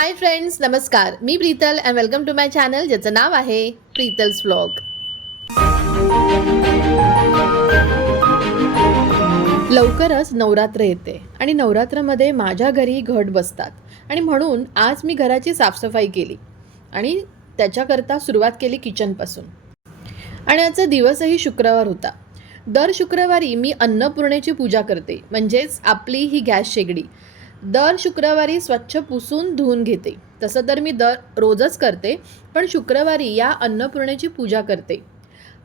हाय friends नमस्कार. मी Preetal and welcome to my channel ज्याचं नाव आहे प्रीतल्स व्लॉग लवकरच नवरात्र येते आणि नवरात्रामध्ये माझ्या घरी घट बसतात. आणि म्हणून आज मी घराची साफसफाई केली आणि त्याच्याकरता सुरुवात केली किचनपासून. आणि आजचा दिवसही शुक्रवार होता. दर शुक्रवारी मी अन्नपूर्णेची पूजा करते म्हणजेच आपली ही गॅस शेगडी. दर शुक्रवारी स्वच्छ पुसून धुवून घेते. तसं तर मी दर रोजच करते पण शुक्रवारी या अन्नपूर्णेची पूजा करते.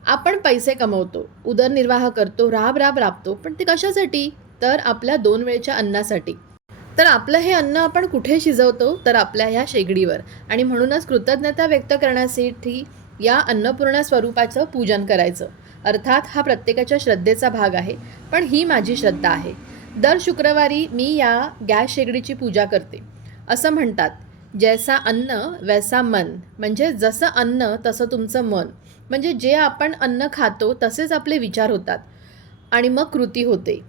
आपण पैसे कमवतो उदरनिर्वाह करतो राब राब राबतो पण ते कशासाठी? तर आपल्या दोन वेळच्या अन्नासाठी. तर आपलं हे अन्न आपण कुठे शिजवतो? तर आपल्या ह्या शेगडीवर. आणि म्हणूनच कृतज्ञता व्यक्त करण्यासाठी या अन्नपूर्ण स्वरूपाचं पूजन करायचं. अर्थात हा प्रत्येकाच्या श्रद्धेचा भाग आहे पण ही माझी श्रद्धा आहे. दर शुक्रवारी मी या गॅस शेगडीची पूजा करते. असं म्हणतात जैसा अन्न वैसा मन. म्हणजे जसं अन्न तसं तुमचं मन. म्हणजे जे आपण अन्न खातो तसेच आपले विचार होतात. आणि मग कृती होते.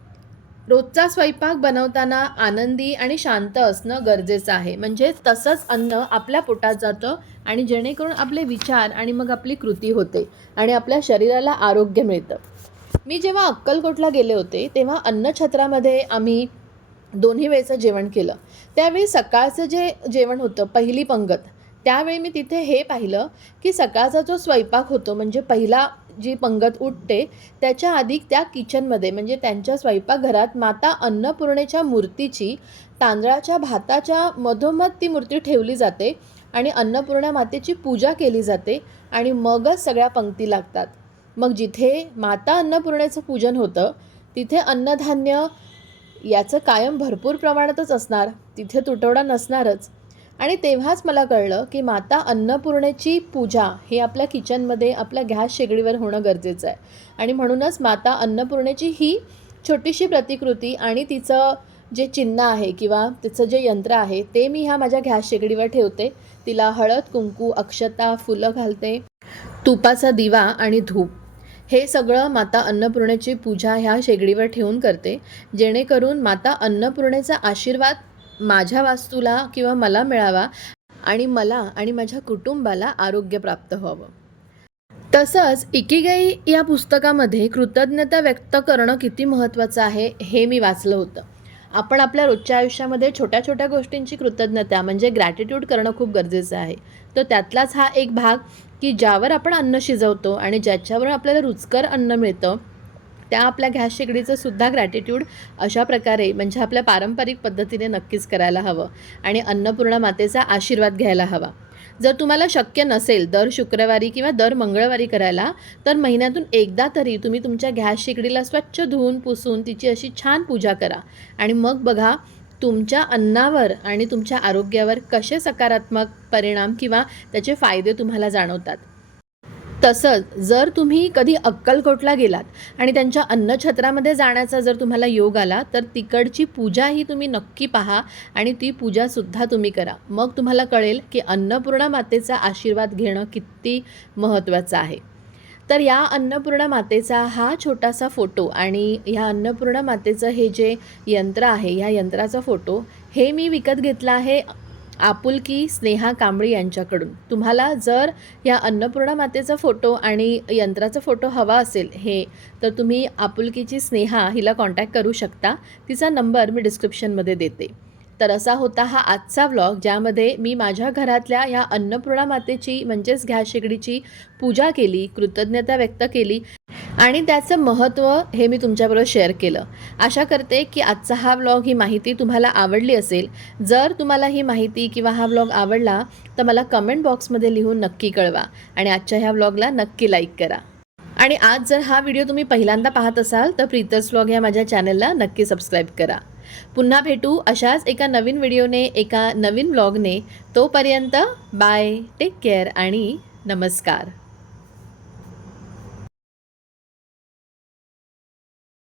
रोजचा स्वयंपाक बनवताना आनंदी आणि शांत असणं गरजेचं आहे. म्हणजे तसंच अन्न आपल्या पोटात जातं आणि जेणेकरून आपले विचार आणि मग आपली कृती होते आणि आपल्या शरीराला आरोग्य मिळतं. मी जेव्हा अक्कलकोटला गेले होते तेव्हा अन्नछत्रामध्ये आम्ही दोन्ही वेळचं जेवण केलं. त्यावेळी सकाळचं जे जेवण होतं पहिली पंगत त्यावेळी मी तिथे हे पाहिलं की सकाळचा जो स्वयंपाक होतो म्हणजे पहिला जी पंगत उठते त्याच्या आधी त्या किचनमध्ये म्हणजे त्यांच्या स्वयंपाकघरात माता अन्नपूर्णेच्या मूर्तीची तांदळाच्या भाताच्या मधोमध ती मूर्ती ठेवली जाते आणि अन्नपूर्णा मातेची पूजा केली जाते आणि मगच सगळ्या पंक्ती लागतात. मग जिथे माता अन्नपूर्णेचं पूजन होतं तिथे अन्नधान्य याचं कायम भरपूर प्रमाणातच असणार तिथे तुटवडा नसणारच. आणि तेव्हाच मला कळलं की माता अन्नपूर्णेची पूजा हे आपल्या किचनमध्ये आपल्या गॅस शेगडीवर होणं गरजेचं आहे. आणि म्हणूनच माता अन्नपूर्णेची ही छोटीशी प्रतिकृती आणि तिचं जे चिन्ह आहे किंवा तिचं जे यंत्र आहे ते मी ह्या माझ्या गॅस शेगडीवर ठेवते. तिला हळद कुंकू अक्षता फुलं घालते. तुपाचा दिवा आणि धूप. हे सगळं माता अन्नपूर्णेची पूजा ह्या शेगडीवर ठेवून करते. जेणेकरून माता अन्नपूर्णेचा आशीर्वाद माझ्या वास्तूला किंवा मला मिळावा आणि मला आणि माझ्या कुटुंबाला आरोग्य प्राप्त व्हावं. तसंच इकिगाई या पुस्तकामध्ये कृतज्ञता व्यक्त करणं किती महत्त्वाचं आहे हे मी वाचलं होतं. आपण आपल्या रोजच्या आयुष्यामध्ये छोट्या छोट्या गोष्टींची कृतज्ञता म्हणजे ग्रॅटिट्यूड करणं खूप गरजेचं आहे. तर त्यातलाच हा एक भाग की ज्यावर आपण अन्न शिजवतो आणि ज्याच्यावर आपल्याला रुचकर अन्न मिळतं त्या आपल्या घॅस शेगडीचं सुद्धा ग्रॅटिट्यूड अशा प्रकारे म्हणजे आपल्या पारंपरिक पद्धतीने नक्कीच करायला हवं. आणि अन्नपूर्णा मातेचा आशीर्वाद घ्यायला हवा. जर तुम्हाला शक्य नसेल दर शुक्रवारी किंवा दर मंगळवारी करायला तर महिन्यातून एकदा तरी तुम्ही तुमच्या गॅस शेगडीला स्वच्छ धुवून पुसून तिची अशी छान पूजा करा. आणि मग बघा तुमच्या अन्नावर आणि तुमच्या आरोग्यावर कसे सकारात्मक परिणाम किंवा त्याचे फायदे तुम्हाला जाणवतात. तसंच जर तुम्ही कधी अक्कलकोटला गेलात आणि त्यांच्या अन्नछत्रामध्ये जाण्याचा जर तुम्हाला योग आला तर तिकडची पूजा ही तुम्ही नक्की पहा आणि ती पूजासुद्धा तुम्ही करा. मग तुम्हाला कळेल की अन्नपूर्णा मातेचा आशीर्वाद घेणं किती महत्त्वाचं आहे. तर या अन्नपूर्णा मातेचा हा छोटासा फोटो आणि ह्या अन्नपूर्णा मातेचं हे जे यंत्र आहे ह्या यंत्राचा फोटो हे मी विकत घेतला आहे आपुलकी स्नेहा कांबळी यांच्याकडून. तुम्हाला जर या अन्नपूर्णा मातेचा फोटो आणि यंत्राचा फोटो हवा असेल हे तर तुम्ही आपुलकीची स्नेहा हिला कॉन्टॅक्ट करू शकता. तिचा नंबर मी डिस्क्रिप्शनमध्ये देते. तर असा होता हा आजचा व्लॉग ज्यामध्ये मी माझ्या घरातल्या या अन्नपूर्णा मातेची म्हणजेच घ्या शेगडीची पूजा केली कृतज्ञता व्यक्त केली आणि त्याचं महत्त्व हे मी तुमच्याबरोबर शेअर केलं. आशा करते की आजचा हा व्लॉग ही माहिती तुम्हाला आवडली असेल. जर तुम्हाला ही माहिती किंवा हा व्लॉग आवडला तर मला कमेंट बॉक्समध्ये लिहून नक्की कळवा आणि आजच्या ह्या व्लॉगला नक्की लाईक करा. आणि आज जर हा व्हिडिओ तुम्ही पहिल्यांदा पाहत असाल तर प्रीतर्स व्लॉग या माझ्या चॅनलला नक्की सबस्क्राईब करा. पुन्हा भेटू अशाच एका नवीन व्हिडिओने एका नवीन व्लॉगने तोपर्यंत बाय टेक केअर आणि नमस्कार.